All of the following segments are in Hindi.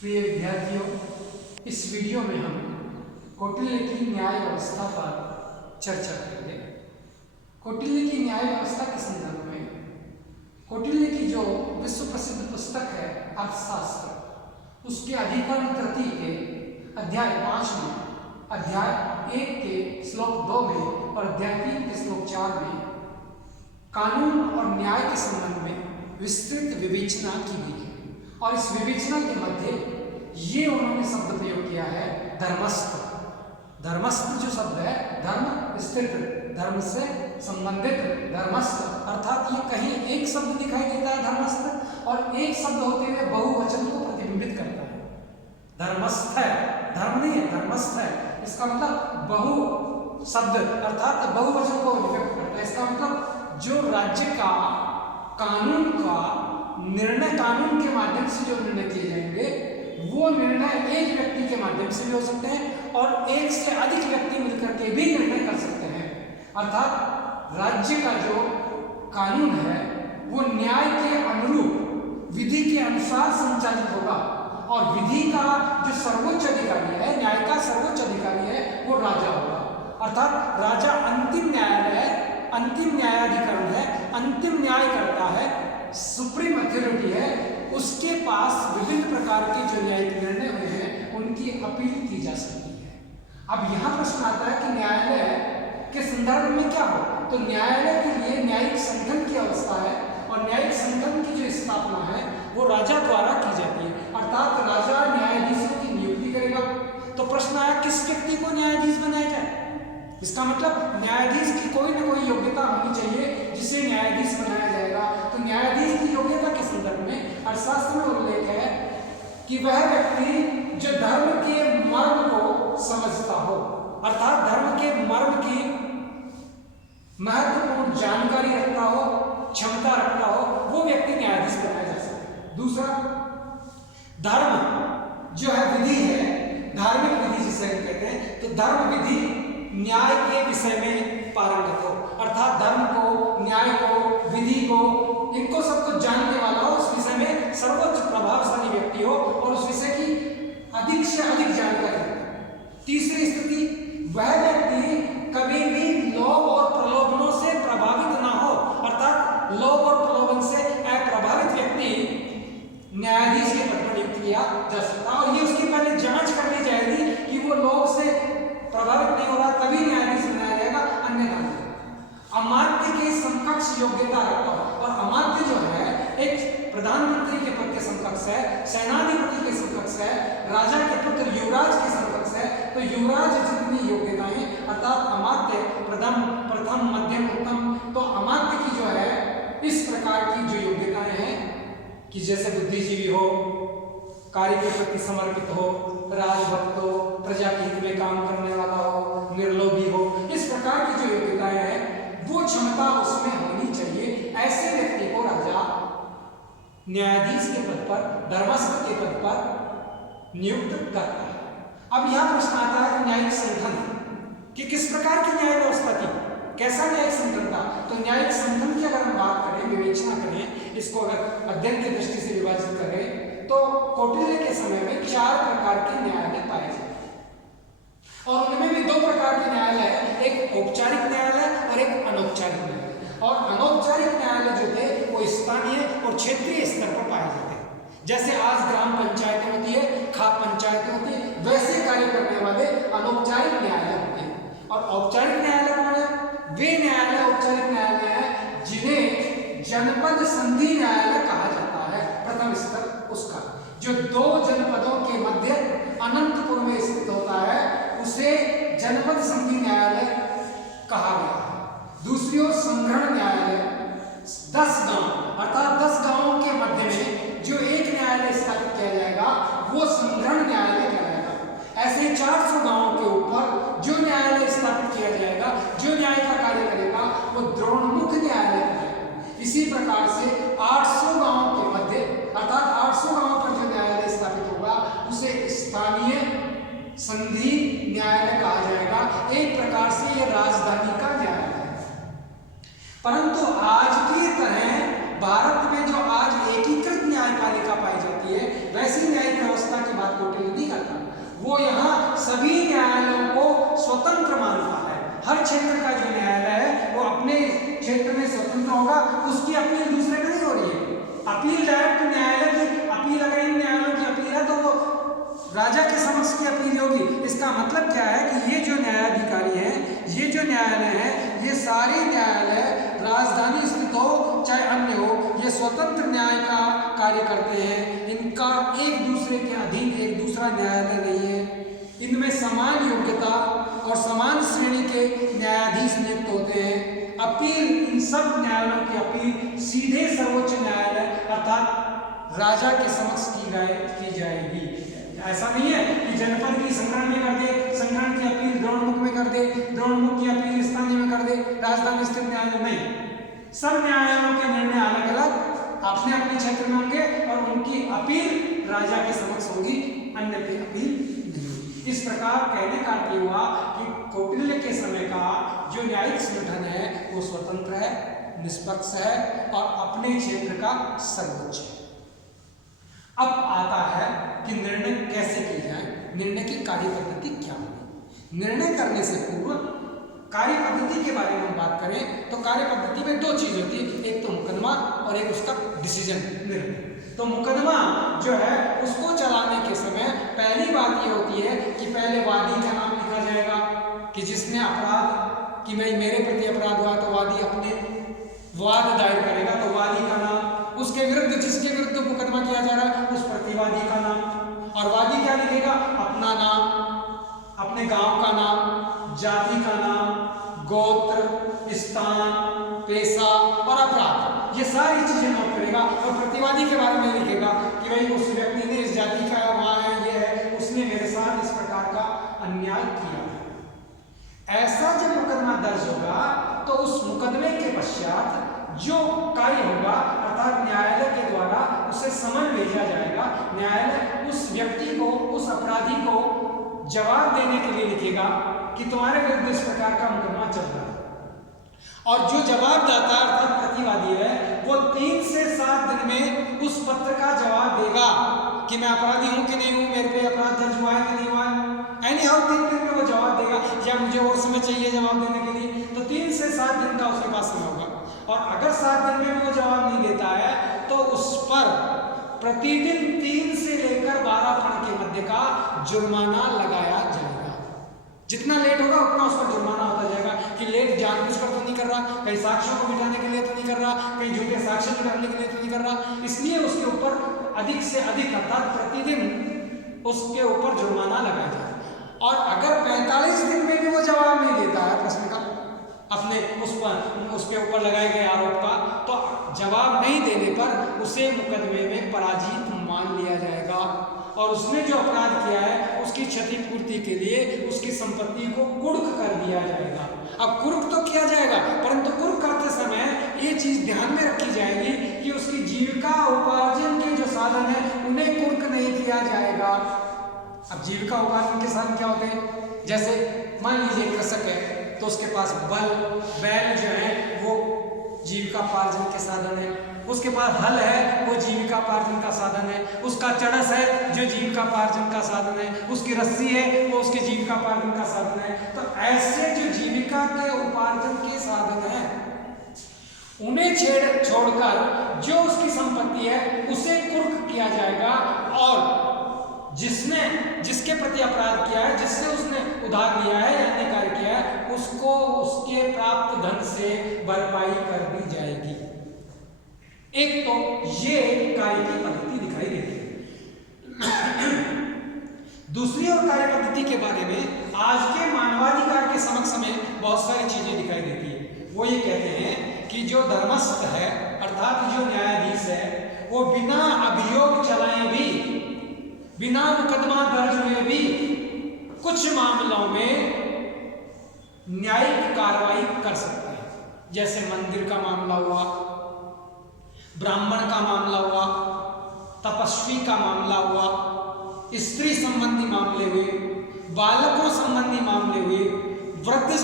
प्रिय विद्यार्थियों, इस वीडियो में हम कौटिल्य की न्याय व्यवस्था पर चर्चा करेंगे। कौटिल्य की न्याय व्यवस्था के संदर्भ में कौटिल्य की जो विश्व प्रसिद्ध पुस्तक है अर्थशास्त्र, उसके अधिकरण तृतीय के अध्याय 5 में, अध्याय 1 के श्लोक 2 में और अध्याय 3 के श्लोक 4 में कानून और न्याय के संबंध में विस्तृत विवेचना की गई है। और इस विवेचना के मध्य ये उन्होंने शब्द प्रयोग किया है धर्मस्थ। धर्मस्थ जो शब्द है, धर्म स्थित, धर्म से संबंधित धर्मस्थ, अर्थात ये कहीं एक शब्द दिखाई देता है धर्मस्थ, और एक शब्द होते हुए बहुवचन को प्रतिबिंबित करता है। धर्मस्थ है, धर्म नहीं है, धर्मस्थ है। इसका मतलब बहु शब्द अर्थात बहुवचन को व्यक्त करता है। इसका मतलब जो राज्य का कानून का निर्णय, कानून के माध्यम से जो निर्णय किए जाएंगे, वो निर्णय एक व्यक्ति के माध्यम से भी हो सकते हैं और एक से अधिक व्यक्ति मिलकर के भी निर्णय कर सकते हैं। अर्थात राज्य का जो कानून है वो न्याय के अनुरूप विधि के अनुसार संचालित होगा, और विधि का जो सर्वोच्च अधिकारी है, न्याय का सर्वोच्च अधिकारी है, वो राजा होगा। अर्थात राजा अंतिम न्यायालय, अंतिम न्यायाधिकरण है, अंतिम न्याय करता है, सुप्रीम अथॉरिटी है। उसके पास विभिन्न प्रकार के जो न्यायिक निर्णय हुए हैं उनकी अपील की जा सकती है। अब यहाँ प्रश्न आता है कि न्यायालय के संदर्भ में क्या हो, तो न्यायालय के लिए न्यायिक संगठन की अवस्था है, और न्यायिक संगठन की जो स्थापना है वो राजा द्वारा की जाती है। अर्थात राजा न्यायाधीशों की नियुक्ति करेगा। तो प्रश्न आया किस व्यक्ति को न्यायाधीश बनाया जाए। इसका मतलब न्यायाधीश की कोई ना कोई योग्यता होनी चाहिए जिसे न्यायाधीश बनाया जाएगा। तो न्यायाधीश की योग्यता के संदर्भ में अर्थशास्त्र में उल्लेख है कि वह व्यक्ति जो धर्म के मर्म को समझता हो, अर्थात धर्म के मर्म की महत्वपूर्ण जानकारी रखता हो, क्षमता रखता हो, वो व्यक्ति न्यायाधीश बनाया जा सकता है। दूसरा, धर्म जो है विधि है, धार्मिक विधि जिसे हम कहते हैं, तो धर्म विधि न्याय के विषय में पारंगत हो, अर्थात धर्म को, न्याय को, विधि को, इनको सब कुछ जानने वाला हो, उस विषय में सर्वोच्च प्रभावशाली व्यक्ति हो और उस विषय की अधिक से अधिक जानकारी। तीसरी स्थिति, वह व्यक्ति कभी भी लोभ और प्रलोभनों से प्रभावित ना हो, अर्थात लोभ और प्रलोभन से अप्रभावित व्यक्ति न्यायाधीश के पद पर नियुक्त किया जा सकता है। और ये उसकी पहले जांच करनी जाएगी कि वो लोभ से प्रभावित नहीं हो रहा, तभी न्यायाधीश बनाया जाएगा, अन्यथा नहीं। अमात्य के समकक्ष योग्यता रखता हो, और अमात्य जो है एक प्रधानमंत्री के पद के समकक्ष है, सेनाधिपति के समकक्ष है, राजा के पुत्र युवराज के समकक्ष है। तो युवराज जितनी योग्यताएं, अर्थात अमात्य प्रथम मध्यम उत्तम, तो अमात्य की जो है इस प्रकार की जो योग्यताएं हैं कि जैसे बुद्धिजीवी हो, कार्य के प्रति समर्पित हो, राजभक्त हो, प्रजा के हित में काम करने वाला हो, निर्लोभी हो, इस प्रकार की जो योग्यताएं हैं वो क्षमता उसमें होनी चाहिए। ऐसे व्यक्ति को राजा न्यायाधीश के पद पर, धर्मस्थ के पद पर नियुक्त करता है। अब यह प्रश्न आता है कि न्यायिक संगठन कि किस प्रकार की न्याय व्यवस्था थी, कैसा न्यायिक संगठन था। तो न्यायिक संगठन की अगर हम बात करें, विवेचना करें, इसको अगर अध्ययन की दृष्टि से विभाजित करें, तो कौटिल्य के समय में 4 प्रकार के न्यायालय पाए जाते हैं, और उनमें भी 2 प्रकार के न्यायालय है, एक औपचारिक न्यायालय और एक अनौपचारिक न्यायालय। और अनौपचारिक न्यायालय जो थे वो स्थानीय और क्षेत्रीय स्तर पर पाए जाते हैं। जैसे आज ग्राम पंचायतें होती है, खाप पंचायतें होती है, वैसे कार्य करने वाले अनौपचारिक न्यायालय होते हैं। और औपचारिक न्यायालय कौन है? वे न्यायालय औपचारिक न्यायालय है जिन्हें जनपद संधि न्यायालय कहा जाता है। प्रथम स्तर उसका जो 2 जनपदों के मध्य अनंतपुर में स्थित होता है, उसे जनपद संधि न्यायालय कहा गया है। दूसरी ओर संग्रहण न्यायालय, 10 गांव अर्थात 10 गांवों के मध्य में जो एक न्यायालय स्थापित किया जाएगा वो संग्रहण न्यायालय कहलाएगा। ऐसे 400 गांवों के ऊपर जो न्यायालय स्थापित किया जाएगा, जो न्याय का कार्य करेगा, वो द्रोणमुख न्यायालय कहलाएगा। इसी प्रकार से 800 गांवों के मध्य अर्थात 800 गांवों पर जो न्यायालय स्थापित होगा उसे स्थानीय संधि न्यायालय कहा जाएगा। एक प्रकार से यह राजधानी का न्यायालय है। परंतु आज की तरह भारत में जो आज एकीकृत न्यायपालिका पाई जाती है, वैसी न्यायिक व्यवस्था की बात कौटिल्य नहीं करता। वो यहाँ सभी न्यायालयों को स्वतंत्र मानता है। हर क्षेत्र का जो न्यायालय है वो अपने क्षेत्र में स्वतंत्र होगा, उसकी अपील दूसरे में नहीं हो रही है। अपील डायरेक्ट न्यायालय की अपील, अगर इन न्यायालयों की अपील है तो वो राजा के समक्ष की अपील होगी। इसका मतलब क्या है कि ये जो न्यायाधिकारी हैं, ये जो न्यायालय हैं, ये सारे न्यायालय राजधानी स्थित हो चाहे अन्य हो, ये स्वतंत्र न्याय का कार्य करते हैं। इनका एक दूसरे के अधीन एक दूसरा न्यायालय नहीं है। इनमें समान योग्यता और समान श्रेणी के न्यायाधीश नियुक्त होते हैं। अपील, इन सब न्यायालयों की अपील सीधे सर्वोच्च न्यायालय अर्थात राजा के समक्ष की जाएगी। ऐसा नहीं है कि जनपद की संग्रहण में कर दे, संग्रहण की अपील द्रोणमुख में कर दे, द्रोणमुख की अपील स्थानीय में कर दे, राजधानी स्थित न्यायालय नहीं। सब न्यायालयों के निर्णय अलग अलग अपने अपने क्षेत्र में होंगे और उनकी अपील राजा के समक्ष होगी, अन्य की अपील नहीं होगी। इस प्रकार कहने का अर्थ हुआ कि कौटिल्य के समय का जो न्यायिक संगठन है वो स्वतंत्र है, निष्पक्ष है और अपने क्षेत्र का सर्वोच्च है। अब आता है कि निर्णय कैसे किए जाए, निर्णय की कार्य पद्धति क्या होगी। निर्णय करने से पूर्व कार्य पद्धति के बारे में हम बात करें तो कार्य पद्धति में दो चीज होती है, एक तो मुकदमा और एक उसका डिसीजन, निर्णय। तो मुकदमा जो है उसको चलाने के समय पहली बात ये होती है कि पहले वादी का नाम लिखा जाएगा कि जिसने अपराध कि भाई मेरे प्रति अपराध हुआ तो वादी अपने वाद दायर करेगा, तो वादी का नाम, उसके विरुद्ध जिसके विरुद्ध मुकदमा किया जा रहा है उस प्रतिवादी का नाम, और वादी क्या लिखेगा, अपना नाम, अपने गांव का नाम, जाति का नाम, गोत्र, स्थान, पेशा और अपराध, ये सारी चीजें नोट करेगा। और प्रतिवादी के बारे में लिखेगा कि भाई उस व्यक्ति ने इस जाति का वहां है, ये है, उसने मेरे साथ इस प्रकार का अन्याय किया। ऐसा जब मुकदमा दर्ज होगा तो उस मुकदमे के पश्चात जो कार्य होगा अर्थात न्यायालय के द्वारा उसे समन भेजा जाएगा। न्यायालय उस व्यक्ति को, उस अपराधी को जवाब देने के लिए लिखेगा कि तुम्हारे विरुद्ध इस प्रकार का मुकदमा चल रहा है, और जो जवाबदाता अर्थात प्रतिवादी है वो 3 से 7 दिन में उस पत्र का जवाब देगा कि मैं अपराधी हूं कि नहीं हूं, मेरे पे अपराध दर्ज हुआ है कि नहीं हुआ है। एनी हाउ 3 दिन में वो जवाब देगा, या मुझे और समय चाहिए जवाब देने के लिए, तो 3 से 7 दिन का उसके पास समय होगा। और अगर 7 दिन में वो जवाब नहीं देता है तो उस पर प्रतिदिन 3 से लेकर 12 फण के मध्य का जुर्माना लगाया जाएगा। जितना लेट होगा उतना उस पर जुर्माना होता जाएगा कि लेट जानबूझकर तो नहीं कर रहा, कहीं साक्ष्यों को मिटाने के लिए तो नहीं कर रहा, कहीं झूठे साक्ष्य निकालने के लिए तो नहीं कर रहा, इसलिए उसके ऊपर अधिक से अधिक अर्थात प्रतिदिन उसके ऊपर जुर्माना लगाया जाए। और अगर 45 दिन में भी वो जवाब नहीं देता है प्रश्न का, अपने उसके ऊपर लगाए गए आरोप का, तो जवाब नहीं देने पर उसे मुकदमे में पराजित मान लिया जाएगा और उसने जो अपराध किया है उसकी क्षतिपूर्ति के लिए उसकी संपत्ति को कुर्क कर दिया जाएगा। अब कुर्क तो किया जाएगा, परंतु कुर्क करते समय ये चीज ध्यान में रखी जाएगी कि उसकी जीविका उपार्जन के जो साधन है उन्हें कुर्क नहीं किया जाएगा। अब जीविका उपार्जन के साधन क्या होते हैं, जैसे मान लीजिए कृषक है तो उसके पास बैल जो है वो जीविकापार्जन के साधन है, उसके पास हल है वो जीविकापार्जन का साधन है, उसका चड़स है जो जीविकापार्जन का साधन है, उसकी रस्सी है वो उसके जीविकापार्जन का साधन है। तो ऐसे जो जीविका के उपार्जन के साधन है उन्हें छोड़कर जो उसकी संपत्ति है उसे कुर्क किया जाएगा, और जिसके प्रति अपराध किया है, जिससे उसने उधार लिया है या अन्य कार्य किया है, उसको उसके प्राप्त धन से भरपाई कर दी जाएगी। एक तो ये कार्य की पद्धति दिखाई देती है। दूसरी और कार्य पद्धति के बारे में आज के मानवाधिकार के समक्ष में बहुत सारी चीजें दिखाई देती है। वो ये कहते हैं कि जो धर्मस्थ है अर्थात जो न्यायाधीश है वो बिना अभियोग चलाए भी, बिना मुकदमा दर्ज हुए भी कुछ मामलों में न्यायिक कार्रवाई कर सकते हैं। जैसे मंदिर का मामला हुआ, ब्राह्मण का मामला हुआ, तपस्वी का मामला हुआ, स्त्री संबंधी मामले हुए, बालकों संबंधी मामले हुए, वृद्ध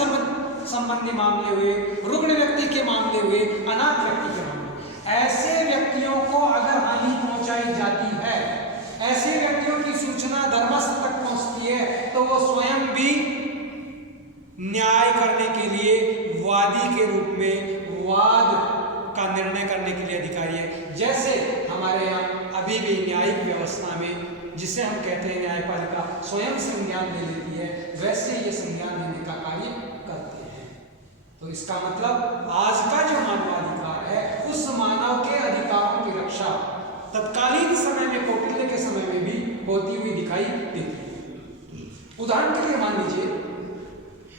संबंधी मामले हुए, रुग्ण व्यक्ति के मामले हुए, अनाथ व्यक्ति के मामले। ऐसे व्यक्तियों को अगर हानि पहुंचाई जाती है, ऐसे व्यक्तियों की सूचना वो स्वयं भी न्याय करने के लिए वादी के रूप में वाद का निर्णय करने के लिए अधिकारी है। जैसे हमारे यहाँ अभी भी न्यायिक व्यवस्था में जिसे हम कहते हैं न्यायपालिका स्वयं संज्ञान ले लेती है, वैसे ये संज्ञान लेने का कार्य करते हैं। तो इसका मतलब आज का जो मानवाधिकार है उस मानव के अधिकारों की रक्षा तत्कालीन समय में, कौटिल्य के समय में भी होती हुई दिखाई देती है। उदाहरण के लिए मान लीजिए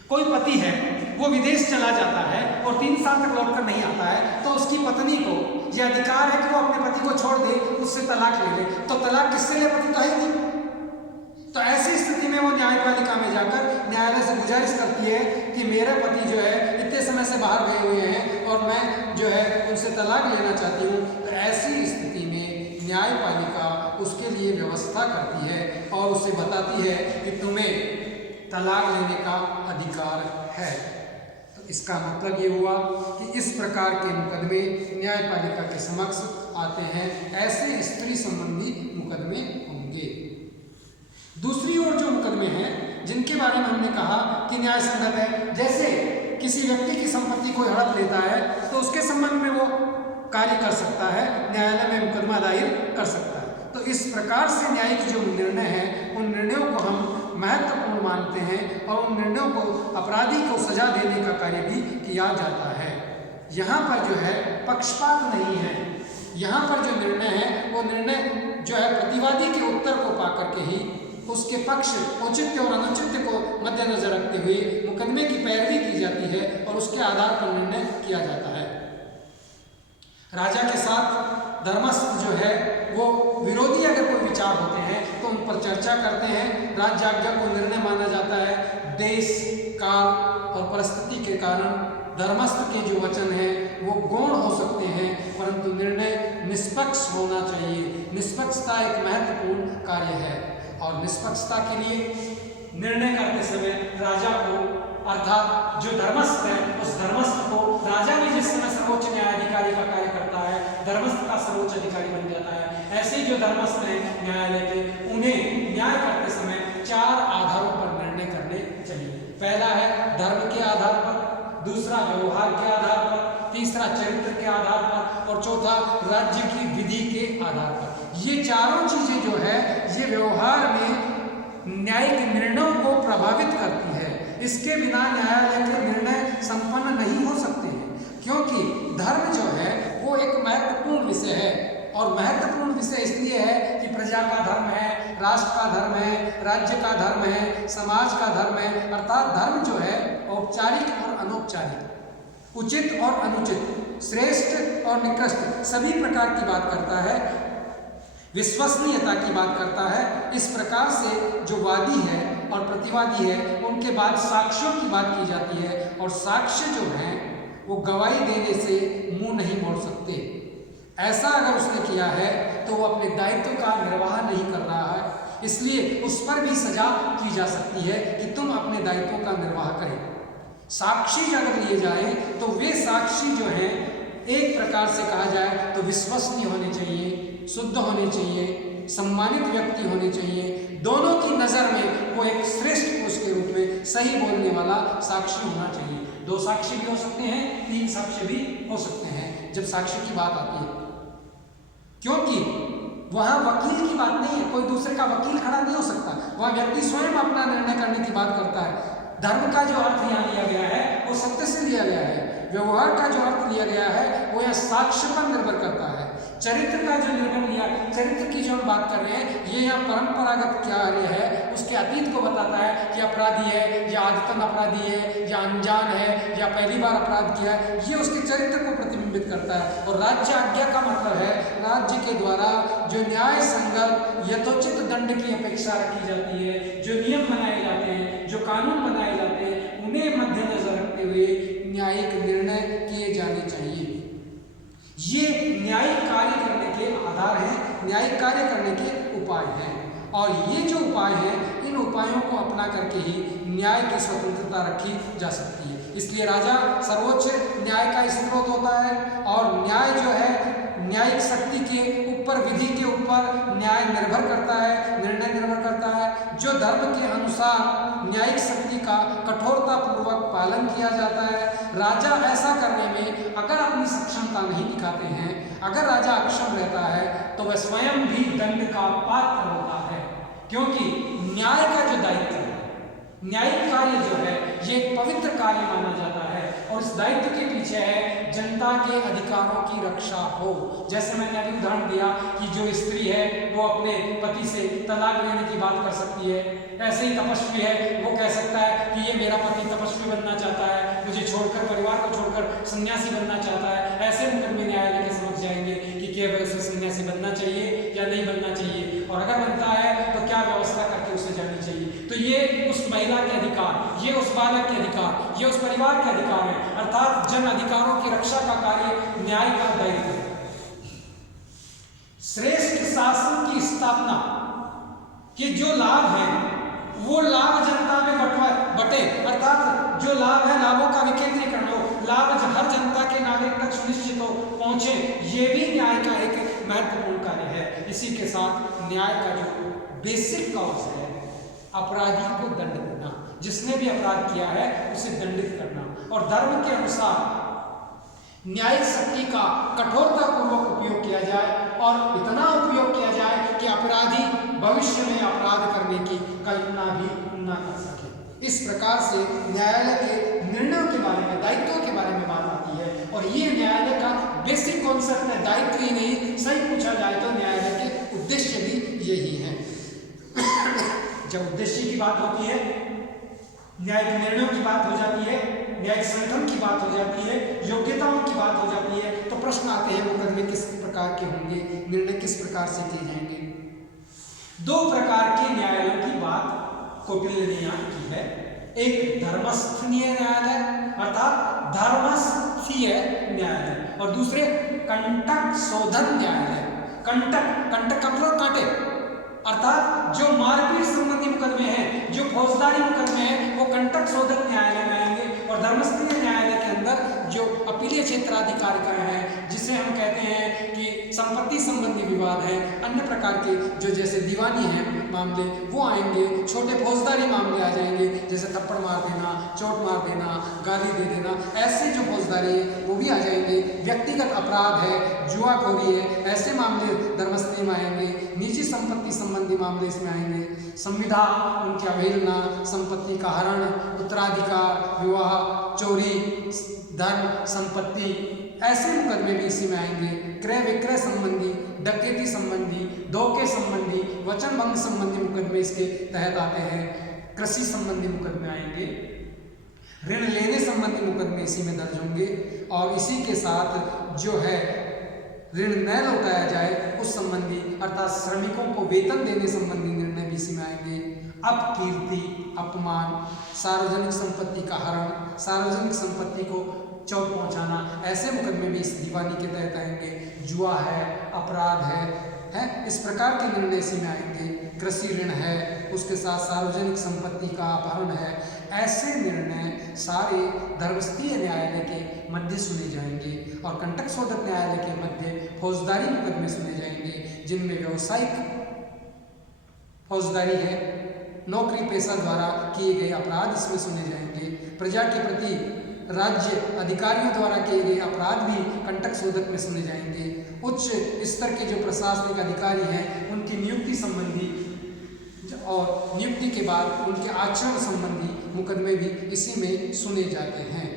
कोई पति है, वो विदेश चला जाता है और 3 साल तक लौटकर नहीं आता है, तो उसकी पत्नी को यह अधिकार है कि वो अपने पति को छोड़ दे, उससे तलाक ले ले। तो तलाक किससे ले? पति तो है नहीं। तो ऐसी स्थिति में वो न्यायपालिका में जाकर न्यायालय से गुजारिश करती है कि मेरे पति जो है इतने समय से बाहर गए हुए हैं और मैं जो है उनसे तलाक लेना चाहती हूँ। तो ऐसी स्थिति में न्यायपालिका उसके लिए व्यवस्था करती है और उसे बताती है कि तुम्हें तलाक लेने का अधिकार है। तो इसका मतलब ये हुआ कि इस प्रकार के मुकदमे न्यायपालिका के समक्ष आते हैं, ऐसे स्त्री संबंधी मुकदमे होंगे। दूसरी ओर जो मुकदमे हैं जिनके बारे में हमने कहा कि न्याय संगत है, जैसे किसी व्यक्ति की संपत्ति कोई हड़प लेता है तो उसके संबंध में वो कार्य कर सकता है, न्यायालय में मुकदमा दायर कर सकता है। तो इस प्रकार से न्यायिक जो निर्णय है उन निर्णयों को हम महत्वपूर्ण मानते हैं और उन निर्णयों को अपराधी को सजा देने का कार्य भी किया जाता है। यहाँ पर जो है पक्षपात नहीं है। यहाँ पर जो निर्णय है वो निर्णय जो है प्रतिवादी के उत्तर को पा करके ही उसके पक्ष औचित्य और अनुचित्य को मद्देनजर रखते हुए मुकदमे की पैरवी की जाती है और उसके आधार पर निर्णय किया जाता है। राजा के साथ धर्मस्थ जो है वो विरोधी अगर कोई विचार होते हैं तो उन पर चर्चा करते हैं। राज्य आज्ञा को निर्णय माना जाता है। देश, काल और परिस्थिति के कारण धर्मस्थ के जो वचन हैं वो गौण हो सकते हैं, परंतु निर्णय निष्पक्ष होना चाहिए। निष्पक्षता एक महत्वपूर्ण कार्य है और निष्पक्षता के लिए निर्णय करते समय राजा को अर्थात जो धर्मस्थ है उस धर्मस्थ को राजा भी जिस समय सर्वोच्च न्यायाधिकारी का कार्य करता है, धर्मस्थ का सर्वोच्च अधिकारी बन जाता है। ऐसे ही जो धर्मस्थ हैं न्यायालय के, उन्हें न्याय करते समय 4 आधारों पर निर्णय करने चाहिए। पहला है धर्म के आधार पर, दूसरा व्यवहार के आधार पर, तीसरा चरित्र के आधार पर और चौथा राज्य की विधि के आधार पर। ये चारों चीजें जो है ये व्यवहार में न्यायिक निर्णयों को प्रभावित करती है। इसके बिना न्यायालय के निर्णय संपन्न नहीं हो सकते हैं, क्योंकि धर्म जो है वो एक महत्वपूर्ण विषय है। और महत्वपूर्ण विषय इसलिए है कि प्रजा का धर्म है, राष्ट्र का धर्म है, राज्य का धर्म है, समाज का धर्म है। अर्थात धर्म जो है औपचारिक और अनौपचारिक, उचित और अनुचित, श्रेष्ठ और निकृष्ट सभी प्रकार की बात करता है, विश्वसनीयता की बात करता है। इस प्रकार से जो वादी है और प्रतिवादी है उनके बाद साक्ष्यों की बात की जाती है और साक्ष्य जो हैं वो गवाही देने से मुंह नहीं मोड़ सकते। ऐसा अगर उसने किया है तो वो अपने दायित्व का निर्वाह नहीं कर रहा है, इसलिए उस पर भी सजा की जा सकती है कि तुम अपने दायित्वों का निर्वाह करें। साक्षी अगर लिए जाए तो वे साक्षी जो हैं एक प्रकार से कहा जाए तो विश्वसनीय होने चाहिए, शुद्ध होने चाहिए, सम्मानित व्यक्ति होने चाहिए। दोनों की नज़र में वो एक श्रेष्ठ पुरुष के रूप में सही बोलने वाला साक्षी होना चाहिए। 2 साक्षी भी हो सकते हैं, 3 साक्षी भी हो सकते हैं जब साक्षी की बात आती है, क्योंकि वहाँ वकील की बात नहीं है, कोई दूसरे का वकील खड़ा नहीं हो सकता। वह व्यक्ति स्वयं अपना निर्णय करने की बात करता है। धर्म का जो अर्थ यहाँ लिया गया है वो सत्य से लिया गया है। व्यवहार का जो अर्थ लिया गया है वो यह साक्ष्य पर निर्भर करता है। चरित्र का जो निर्णय लिया, चरित्र की जो हम बात कर रहे हैं ये यहाँ परंपरागत कार्य है, उसके अतीत को बताता है कि अपराधी है या आदतन अपराधी है या अनजान है या पहली बार अपराध किया है, ये उसके चरित्र को प्रतिबिंबित करता है। और राज्य आज्ञा का मतलब है राज्य के द्वारा जो न्याय संगत यथोचित दंड की अपेक्षा रखी जाती है, जो नियम बनाए जाते हैं, जो कानून बनाए जाते हैं, उन्हें मद्देनजर रखते हुए न्यायिक निर्णय किए जाने चाहिए। ये न्यायिक कार्य करने के आधार हैं, न्यायिक कार्य करने के उपाय हैं। और ये जो उपाय हैं इन उपायों को अपना करके ही न्याय की स्वतंत्रता रखी जा सकती है। इसलिए राजा सर्वोच्च न्याय का स्रोत होता है और न्याय जो है न्यायिक शक्ति के ऊपर, विधि के ऊपर न्याय निर्भर करता है, निर्णय निर्भर करता है। जो धर्म के अनुसार न्यायिक शक्ति का कठोरतापूर्वक पालन किया जाता है। राजा ऐसा करने में अगर अपनी सक्षमता नहीं दिखाते हैं, अगर राजा अक्षम रहता है तो वह स्वयं भी दंड का पात्र होता है, क्योंकि न्याय का जो दायित्व है, न्यायिक कार्य जो है ये एक पवित्र कार्य माना जाता है और इस दायित्व के पीछे है जनता के अधिकारों की रक्षा हो। जैसे मैंने अभी उदाहरण दिया कि जो स्त्री है वो अपने पति से तलाक लेने की बात कर सकती है, ऐसे ही तपस्वी है वो कह सकता है कि ये मेरा पति तपस्वी बनना चाहता है, मुझे छोड़कर, परिवार को छोड़कर सन्यासी बनना चाहता है। ऐसे मुकदमे न्यायालय के समझ जाएंगे कि क्या वह उसे सन्यासी बनना चाहिए या नहीं बनना चाहिए, और अगर बनता है तो क्या व्यवस्था करके उसे जानी चाहिए। तो ये उस महिला के अधिकार, ये उस बालक के अधिकार, ये उस परिवार के अधिकार है, अर्थात जन अधिकारों की रक्षा का कार्य न्याय का दायित्व है। श्रेष्ठ शासन की स्थापना के जो लाभ हैं वो लाभ जनता में बटे, अर्थात जो लाभ है लाभों का विकेंद्रीकरण हो, लाभ हर जनता के नागरिक तक सुनिश्चित हो, पहुंचे, ये भी न्याय का एक महत्वपूर्ण कार्य है। इसी के साथ न्याय का जो बेसिक कॉज है, अपराधी को दंड देना, जिसने भी अपराध किया है उसे दंडित करना, और धर्म के अनुसार न्यायिक शक्ति का कठोरतापूर्वक उपयोग किया जाए, और इतना उपयोग किया जाए कि अपराधी भविष्य में अपराध करने की कल्पना भी न कर सके। इस प्रकार से न्यायालय के निर्णयों के बारे में, दायित्वों के बारे में बात आती है, और ये न्यायालय का बेसिक कॉन्सेप्ट है। दायित्व ही नहीं, सही पूछा जाए तो न्यायालय के उद्देश्य भी यही है। जब उद्देश्य की बात होती है, न्यायिक निर्णयों की बात हो जाती है, न्यायिक संगठन की बात हो जाती है, योग्यताओं की बात हो जाती है, तो प्रश्न आते हैं मुकदमे किस प्रकार के होंगे, निर्णय किस प्रकार से किए जाएंगे। दो प्रकार के न्यायालयों की बात कौटिल्य ने यहाँ की है। एक धर्मस्थीय न्यायालय अर्थात धर्मस्थीय न्यायालय, और दूसरे कंटक शोधन न्यायालय। कंटक का मतलब कांटे, अर्थात जो मारपीट संबंधी मुकदमे हैं, जो फौजदारी मुकदमे हैं, वो कंटक शोधन न्यायालय में आएंगे, और धर्मस्थलीय न्यायालय के अंदर जो अपीलीय क्षेत्राधिकारिकाएं हैं, जिसे हम कहते हैं कि संपत्ति संबंधी विवाद है, अन्य प्रकार के जो जैसे दीवानी है मामले वो आएंगे, छोटे फौजदारी मामले आ जाएंगे, जैसे थप्पड़ मार देना, चोट मार देना, गाली दे देना, ऐसे जो फौजदारी है वो भी आ जाएंगे। व्यक्तिगत अपराध है, जुआखोरी है, ऐसे मामले धर्मस्थली में आएंगे। निजी संपत्ति संबंधी मामले इसमें आएंगे। संविदा, उनकी अवहेलना, संपत्ति का हरण, उत्तराधिकार, विवाह, चोरी, धर्म संपत्ति, ऐसे मुकदमे भी इसी में आएंगे। क्रय विक्रय संबंधी, डकैती संबंधी, धोखे संबंधी, वचन भंग संबंधी मुकदमे इसके तहत आते हैं। कृषि संबंधी मुकदमे आएंगे, ऋण लेने संबंधी मुकदमे इसी में दर्ज होंगे, और इसी के साथ जो है ऋण न लौटाया जाए उस संबंधी, अर्थात श्रमिकों को वेतन देने संबंधी निर्णय भी इसी में आएंगे। अपकीर्ति, अपमान, सार्वजनिक संपत्ति का हरण, सार्वजनिक संपत्ति को चोट पहुंचाना, ऐसे मुकदमे भी इस दीवानी के तहत आएंगे। जुआ है, अपराध है, इस प्रकार के निर्णय इसी में आएंगे। कृषि ऋण है, उसके साथ सार्वजनिक संपत्ति का अपहरण है, ऐसे निर्णय सारे धर्मस्थलीय न्यायालय के मध्य सुने जाएंगे, और कंटक शोधन न्यायालय के मध्य फौजदारी मुकदमे सुने जाएंगे, जिनमें व्यावसायिक फौजदारी है, नौकरी पेशा द्वारा किए गए अपराध इसमें सुने जाएंगे। प्रजा के प्रति राज्य अधिकारियों द्वारा किए गए अपराध भी कंटक शोधन में सुने जाएंगे। उच्च स्तर के जो प्रशासनिक अधिकारी हैं उनकी नियुक्ति संबंधी और नियुक्ति के बाद उनके आचरण संबंधी मुकदमे भी इसी में सुने जाते हैं।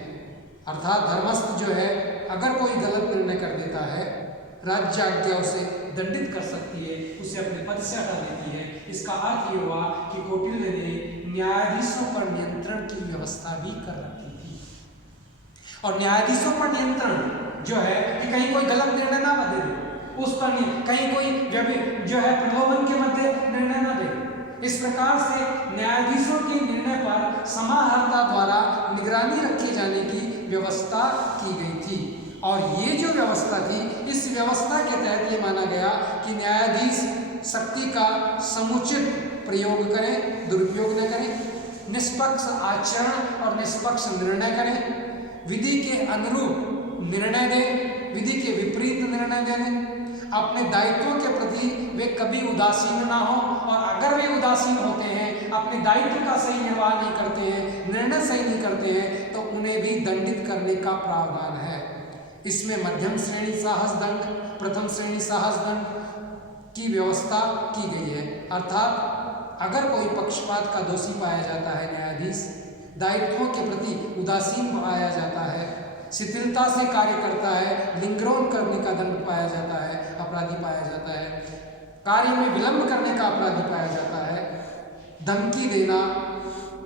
अर्थात धर्मस्थ जो है अगर कोई गलत निर्णय कर देता है, राज्य आज्ञा उसे दंडित कर सकती है, उसे अपने पद से हटा देती है। इसका अर्थ ये हुआ कि कौटिल्य ने न्यायाधीशों पर नियंत्रण की व्यवस्था भी कर रखी थी, और न्यायाधीशों पर नियंत्रण जो है कि कहीं कोई गलत निर्णय ना दे, उस पर कहीं कोई जो है प्रलोभन के मध्य निर्णय ना दे। इस प्रकार से न्यायाधीशों के निर्णय पर समाहर्ता द्वारा निगरानी रखे जाने की व्यवस्था की गई थी, और ये जो व्यवस्था थी, इस व्यवस्था के तहत ये माना गया कि न्यायाधीश शक्ति का समुचित प्रयोग करें, दुरुपयोग न करें, निष्पक्ष आचरण और निष्पक्ष निर्णय करें, विधि के अनुरूप निर्णय दें, विधि के विपरीत निर्णय दें, अपने दायित्वों के प्रति वे कभी उदासीन ना हो, और अगर वे उदासीन होते हैं अपने दायित्व का सही निर्वाह नहीं करते हैं, निर्णय सही नहीं करते हैं, तो उन्हें भी दंडित करने का प्रावधान है। इसमें मध्यम श्रेणी साहस दंड, प्रथम श्रेणी साहस दंड की व्यवस्था की गई है। अर्थात अगर कोई पक्षपात का दोषी पाया जाता है, न्यायाधीश दायित्वों के प्रति उदासीन पाया जाता है, शिथिलता से कार्य करता है, लिंगरोध करने का दंड पाया जाता है, अपराधी पाया जाता है, कार्य में विलंब करने का अपराधी पाया जाता है, धमकी देना,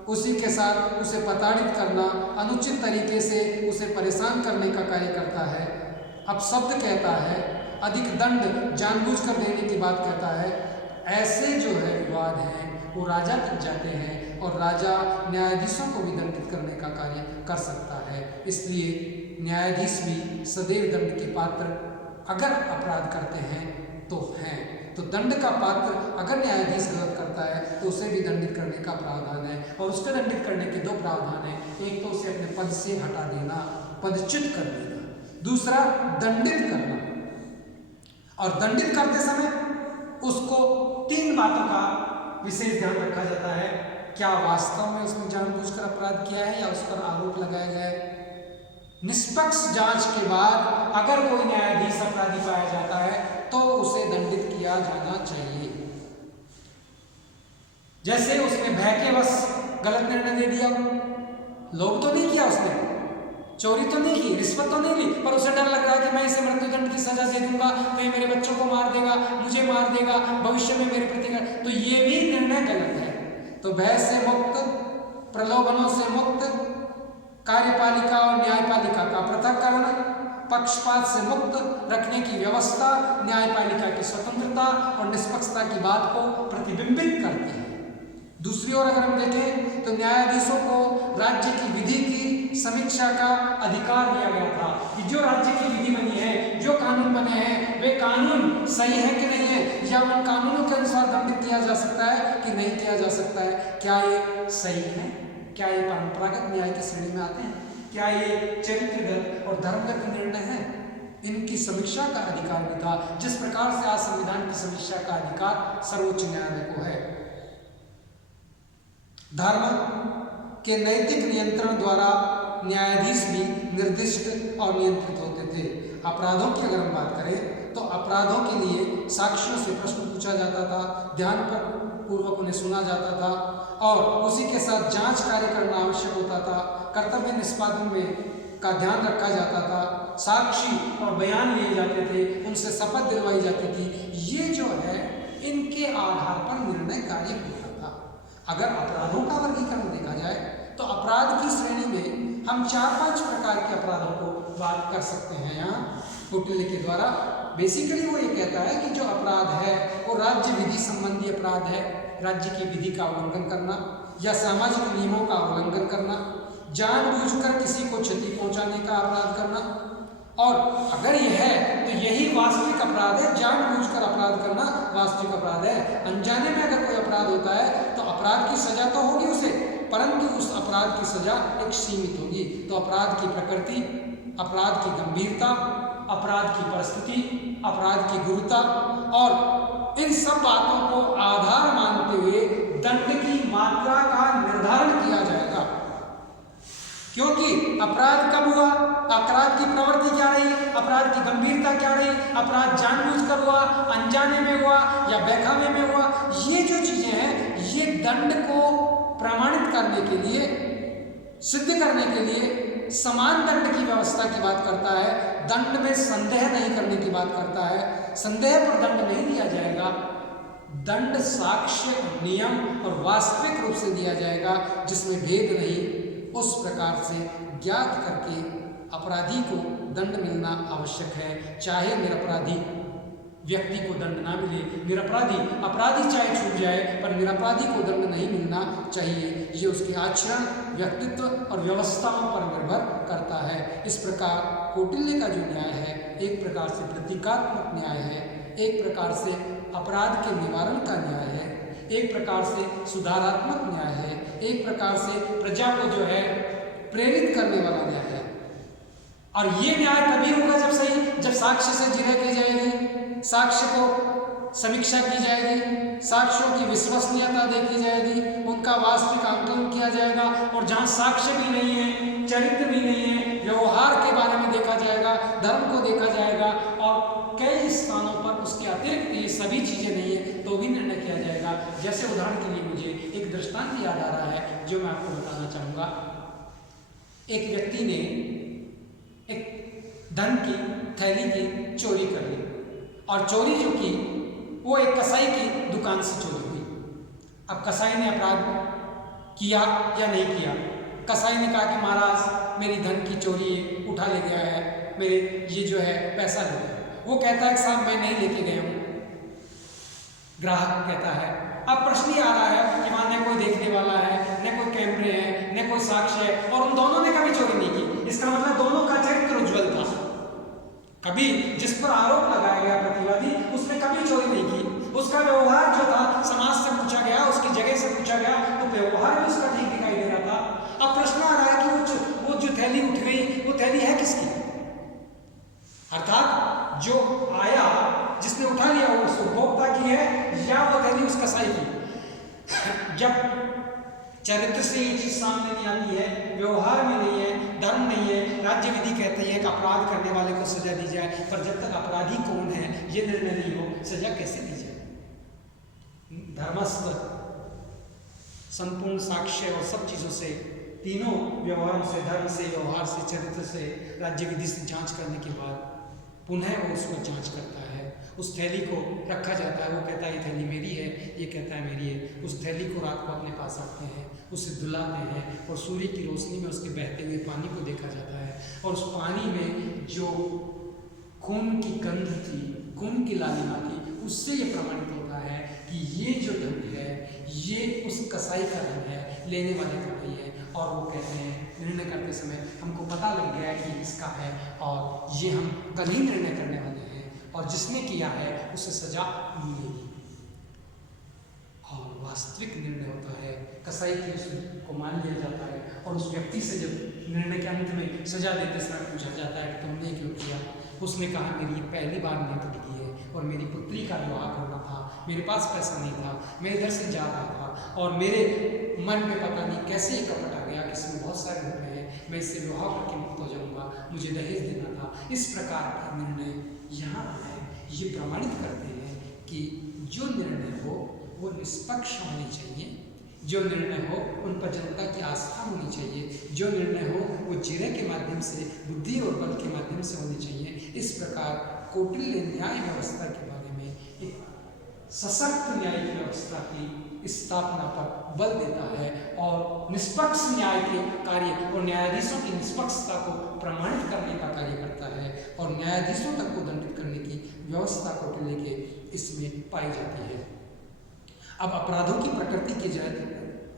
उसी के साथ उसे प्रताड़ित करना, अनुचित तरीके से उसे परेशान करने का कार्य करता है, अपशब्द कहता है, अधिक दंड जानबूझकर देने की बात कहता है, ऐसे जो है विवाद हैं वो राजा तक जाते हैं और राजा न्यायाधीशों को भी दंडित करने का कार्य कर सकता है। इसलिए न्यायाधीश भी सदैव दंड के पात्र अगर अपराध करते हैं तो हैं। तो दंड का पात्र अगर न्यायाधीश गलत करता है तो उसे भी दंडित करने का प्रावधान है। और उसके दंडित करने के दो प्रावधान हैं, एक तो उसे अपने पद से हटा देना, पदच्युत कर देना, दूसरा दंडित करना। और दंडित करते समय उसको 3 बातों का विशेष ध्यान रखा जाता है। क्या वास्तव में उसने जानबूझकर अपराध किया है या उस पर आरोप लगाया गया है? निष्पक्ष जांच के बाद अगर कोई न्यायाधीश अपराधी पाया जाता है तो उसे दंडित किया जाना चाहिए। जैसे उसने भय के वश गलत निर्णय दे दिया, लोभ तो नहीं किया उसने, चोरी तो नहीं की, रिश्वत तो नहीं ली, पर उसे डर लग रहा है कि मैं इसे मृत्युदंड की सजा दे दूंगा तो ये मेरे बच्चों को मार देगा, मुझे मार देगा, भविष्य में मेरे प्रति, तो ये भी निर्णय गलत है। तो भय से मुक्त, प्रलोभनों से मुक्त, कार्यपालिका और न्यायपालिका का पृथक्करण, पक्षपात से मुक्त रखने की व्यवस्था न्यायपालिका की स्वतंत्रता और निष्पक्षता की बात को प्रतिबिंबित करती है। दूसरी ओर अगर हम देखें तो न्यायाधीशों को राज्य की विधि की समीक्षा का अधिकार दिया गया था कि जो राज्य की विधि बनी है, जो कानून बने हैं, वे कानून सही है कि नहीं है, या उन कानूनों के अनुसार दंडित किया जा सकता है कि नहीं किया जा सकता है, क्या ये सही है, क्या ये परंपरागत न्याय की श्रेणी में आते हैं, क्या ये चरित्रगत और धर्मगत निर्णय है। इनकी समीक्षा का अधिकार भी था, जिस प्रकार से आज संविधान की समीक्षा का अधिकार सर्वोच्च न्यायालय को है। धर्म के नैतिक नियंत्रण द्वारा न्यायाधीश भी निर्दिष्ट और नियंत्रित होते थे। अपराधों की अगर हम बात करें तो अपराधों के लिए साक्षियों से प्रश्न पूछा जाता था, ध्यान पूर्वक उन्हें सुना जाता था और उसी के साथ जांच कार्य करना आवश्यक होता था। कर्तव्य निष्पादन में का ध्यान रखा जाता था, साक्षी और बयान लिए जाते थे, उनसे शपथ दिलवाई जाती थी। ये जो है इनके आधार पर निर्णय कार्य होता था। अगर अपराधों का वर्गीकरण देखा जाए तो अपराध की श्रेणी में हम 4-5 प्रकार के अपराधों को बात कर सकते हैं। यहाँ कौटिल्य के द्वारा बेसिकली वो ये कहता है कि जो अपराध है वो राज्य विधि संबंधी अपराध है, राज्य की विधि का उल्लंघन करना या सामाजिक नियमों का उल्लंघन करना, जानबूझकर किसी को क्षति पहुंचाने का अपराध करना, और अगर यह है तो यही वास्तविक अपराध है। जानबूझकर अपराध करना वास्तविक अपराध है। अनजाने में अगर कोई अपराध होता है तो अपराध की सजा तो होगी उसे, परंतु उस अपराध की सजा एक सीमित होगी। तो अपराध की प्रकृति, अपराध की गंभीरता, अपराध की परिस्थिति, अपराध की गुरुता और इन सब बातों को आधार मानते हुए दंड की मात्रा का निर्धारण किया जाएगा। क्योंकि अपराध कब हुआ, अपराध की प्रवृत्ति क्या रही, अपराध की गंभीरता क्या रही, अपराध जानबूझकर हुआ, अनजाने में हुआ या बेखामे में हुआ, ये जो चीजें हैं ये दंड को प्रमाणित करने के लिए, सिद्ध करने के लिए समान दंड की व्यवस्था की बात करता है। दंड में संदेह नहीं करने की बात करता है। संदेह पर दंड नहीं दिया जाएगा, दंड साक्ष्य, नियम और वास्तविक रूप से दिया जाएगा जिसमें भेद नहीं। उस प्रकार से ज्ञात करके अपराधी को दंड मिलना आवश्यक है। चाहे निरपराधी व्यक्ति को दंड ना मिले, निरपराधी अपराधी चाहे छूट जाए पर निरपराधी को दंड नहीं मिलना चाहिए। ये उसके आचरण, व्यक्तित्व और व्यवस्थाओं पर निर्भर करता है। इस प्रकार कौटिल्य का जो न्याय है एक प्रकार से प्रतीकात्मक न्याय है, एक प्रकार से अपराध के निवारण का न्याय है, एक प्रकार से सुधारात्मक न्याय है, एक प्रकार से प्रजा को जो है प्रेरित करने वाला न्याय है। और ये न्याय तभी होगा जब साक्ष्य से जिरह की जाएगी, साक्ष्य को समीक्षा की जाएगी, साक्ष्यों की विश्वसनीयता देखी जाएगी, उनका वास्तविक आंकलन किया जाएगा, और जहाँ साक्ष्य भी नहीं है, चरित्र भी नहीं है, व्यवहार के बारे में देखा जाएगा, धर्म को देखा जाएगा, और कई स्थानों पर उसके अतिरिक्त ये सभी चीज़ें नहीं है तो भी निर्णय किया जाएगा। जैसे उदाहरण के लिए मुझे एक दृष्टांत याद आ रहा है जो मैं आपको बताना चाहूँगा। एक व्यक्ति ने एक धन की थैली की चोरी कर ली, और चोरी जो की वो एक कसाई की दुकान से चोरी हुई। अब कसाई ने अपराध किया या नहीं किया? कसाई ने कहा कि महाराज मेरी धन की चोरी उठा ले गया है, मेरे ये जो है पैसा ले गया। वो कहता है साहब मैं नहीं लेके गया हूँ। ग्राहक कहता है, अब प्रश्न ये आ रहा है कि वहाँ न कोई देखने वाला है, न कोई कैमरे हैं, न कोई साक्ष्य है, और उन दोनों ने कभी चोरी नहीं की। इसका मतलब दोनों का चरित्र उज्ज्वल था। कभी जिस पर आरोप लगाया गया प्रतिवादी, उसने कभी चोरी नहीं की। उसका व्यवहार जो था समाज से पूछा गया, उसकी जगह से पूछा गया, तो व्यवहार भी उसका ठीक दिखाई दे रहा था। अब प्रश्न आ रहा है कि वो जो थैली उठ गई, वो थैली है किसकी? अर्थात जो आया, जिसने उठा लिया, वो उस उपभोक्ता की है या वो थैली उस कसाई की? जब चरित्र से ये चीज सामने नहीं आती है, व्यवहार में नहीं है, धर्म नहीं है, राज्य विधि कहती है कि अपराध करने वाले को सजा दी जाए, पर जब तक अपराधी कौन है ये निर्णय नहीं हो, सजा कैसे दी जाए? धर्मस्थ संपूर्ण साक्ष्य और सब चीजों से, तीनों व्यवहारों से, धर्म से, व्यवहार से, चरित्र से, राज्य विधि से जांच करने के बाद पुनः वो उसको जांच करता है। उस थैली को रखा जाता है, वो कहता है ये थैली मेरी है, ये कहता है मेरी है। उस थैली को रात को अपने पास रखते हैं, उसे धुलाते हैं, और सूर्य की रोशनी में उसके बहते हुए पानी को देखा जाता है, और उस पानी में जो खून की गंध थी, खून की लालिमा थी, उससे ये प्रमाणित होता है कि ये जो धन है ये उस कसाई का धन है, लेने वाले का नहीं है। और वो कहते हैं निर्णय करते समय हमको पता लग गया है कि इसका है, और ये हम कल ही निर्णय करने वाले हैं, और जिसने किया है उसे सजा मिलेगी। और वास्तविक निर्णय होता है कसाई की, उसको मान लिया जाता है, और उस व्यक्ति से जब निर्णय के अंत में सजा देते समय पूछा जाता है कि तुमने क्यों किया? उसने कहा मेरी पहली बार नीति लगी है, और मेरी पुत्री का विवाह करना था, मेरे पास पैसा नहीं था, मैं इधर से जा रहा था, और मेरे मन में पता नहीं कैसे ये कपट आ गया कि इसमें बहुत सारे रुपए हैं, मैं इससे विवाह करके मुक्त हो जाऊंगा, मुझे दहेज देना था। इस प्रकार का निर्णय यहाँ है। ये प्रमाणित करते हैं कि जो निर्णय हो वो निष्पक्ष होने चाहिए, जो निर्णय हो उन पर जनता की आस्था होनी चाहिए, जो निर्णय हो वो जिरे के माध्यम से, बुद्धि और बल के माध्यम से होनी चाहिए। इस प्रकार कौटिल्य न्याय व्यवस्था के बारे में एक सशक्त न्यायिक व्यवस्था की स्थापना पर बल देता है, और निष्पक्ष न्याय के कार्य और न्यायाधीशों की निष्पक्षता को प्रमाणित करने का कार्य करता है, और न्यायाधीशों तक को दंडित करने की व्यवस्था कौटिल्य के इसमें पाई जाती है। अब अपराधों की प्रकृति की जाए,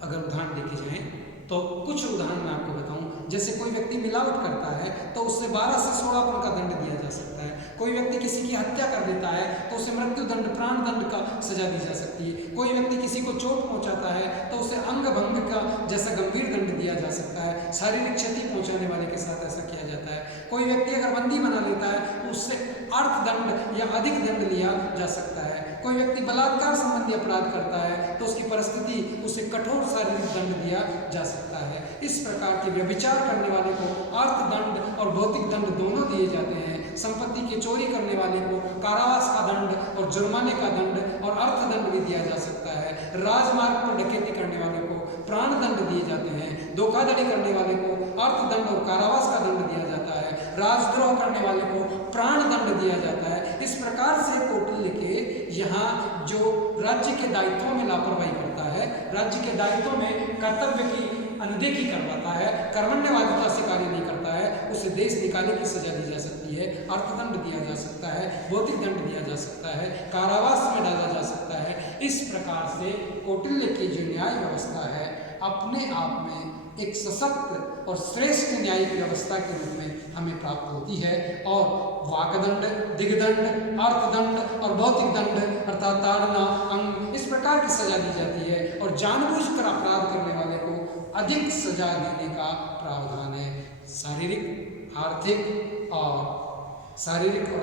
अगर उदाहरण देखे जाएं तो कुछ उदाहरण मैं आपको बताऊं। जैसे कोई व्यक्ति मिलावट करता है तो उससे 12 से 16 का दंड दिया जा सकता है। कोई व्यक्ति किसी की हत्या कर देता है तो उसे मृत्यु दंड, प्राण दंड का सजा दी जा सकती है। कोई व्यक्ति किसी को चोट पहुंचाता है तो उसे अंग भंग का जैसा गंभीर दंड दिया जा सकता है। शारीरिक क्षति पहुंचाने वाले के साथ ऐसा किया जाता है। कोई व्यक्ति अगर बंदी बना लेता है तो उससे अर्थदंड या अधिक दंड लिया जा सकता है। कोई व्यक्ति बलात्कार संबंधी अपराध करता है तो उसकी परिस्थिति उसे कठोर शारीरिक दंड दिया जा सकता है। इस प्रकार के व्यभिचार करने वाले को अर्थदंड और भौतिक दंड दोनों दिए जाते हैं। संपत्ति की चोरी करने वाले को कारावास का दंड और जुर्माने का दंड और अर्थदंड भी दिया जा सकता है। राजमार्ग पर डकैती करने वाले को प्राण दंड दिए जाते हैं। धोखाधड़ी करने वाले को अर्थदंड और कारावास का दंड दिया जाता है। राजद्रोह करने वाले को प्राण दंड दिया जाता है। इस प्रकार से कौटिल्य के यहाँ जो राज्य के दायित्वों में लापरवाही करता है, राज्य के दायित्वों में कर्तव्य की अनदेखी करवाता है, कर्मण्यवादिता से कार्य नहीं करता है, उसे देश निकाले की सजा दी जा सकती है, अर्थदंड दिया जा सकता है, भौतिक दंड दिया जा सकता है, कारावास में डाला जा सकता है। इस प्रकार से कौटिल्य की जो न्याय व्यवस्था है अपने आप में एक सशक्त और श्रेष्ठ न्यायिक व्यवस्था के रूप में हमें प्राप्त होती है। और वाकदंड, दिग्दंड, अर्थदंड और भौतिक दंड अर्थात ताड़ना, अंग, इस प्रकार की सजा दी जाती है। और जानबूझकर अपराध करने वाले को अधिक सजा देने का प्रावधान है। शारीरिक, आर्थिक और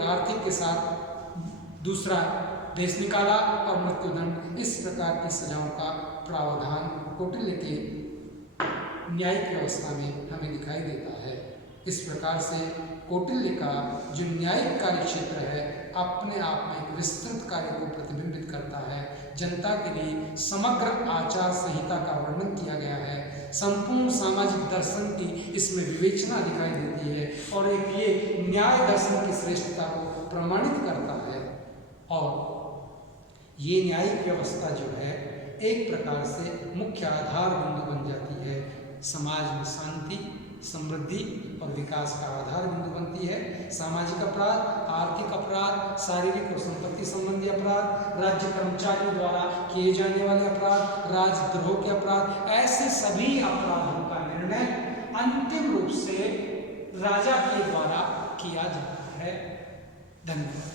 आर्थिक के साथ दूसरा देश निकाला और मृत्युदंड, इस प्रकार की सजाओं का प्रावधान कौटिल्य के न्यायिक व्यवस्था में हमें दिखाई देता है। इस प्रकार से कौटिल्य का जो न्यायिक कार्य क्षेत्र है अपने आप में एक विस्तृत कार्य को प्रतिबिंबित करता है। जनता के लिए समग्र आचार संहिता का वर्णन किया गया है, संपूर्ण सामाजिक दर्शन की इसमें विवेचना दिखाई देती है और एक ये न्याय दर्शन की श्रेष्ठता को प्रमाणित करता है। और ये न्यायिक व्यवस्था जो है एक प्रकार से मुख्य आधार बिंदु बन जाती है, समाज में शांति, समृद्धि और विकास का आधार बिंदु बनती है। सामाजिक अपराध, आर्थिक अपराध, शारीरिक और संपत्ति संबंधी अपराध, राज्य कर्मचारियों द्वारा किए जाने वाले अपराध, राजद्रोह के अपराध, ऐसे सभी अपराधों का निर्णय अंतिम रूप से राजा के द्वारा किया जाता है। धन्यवाद।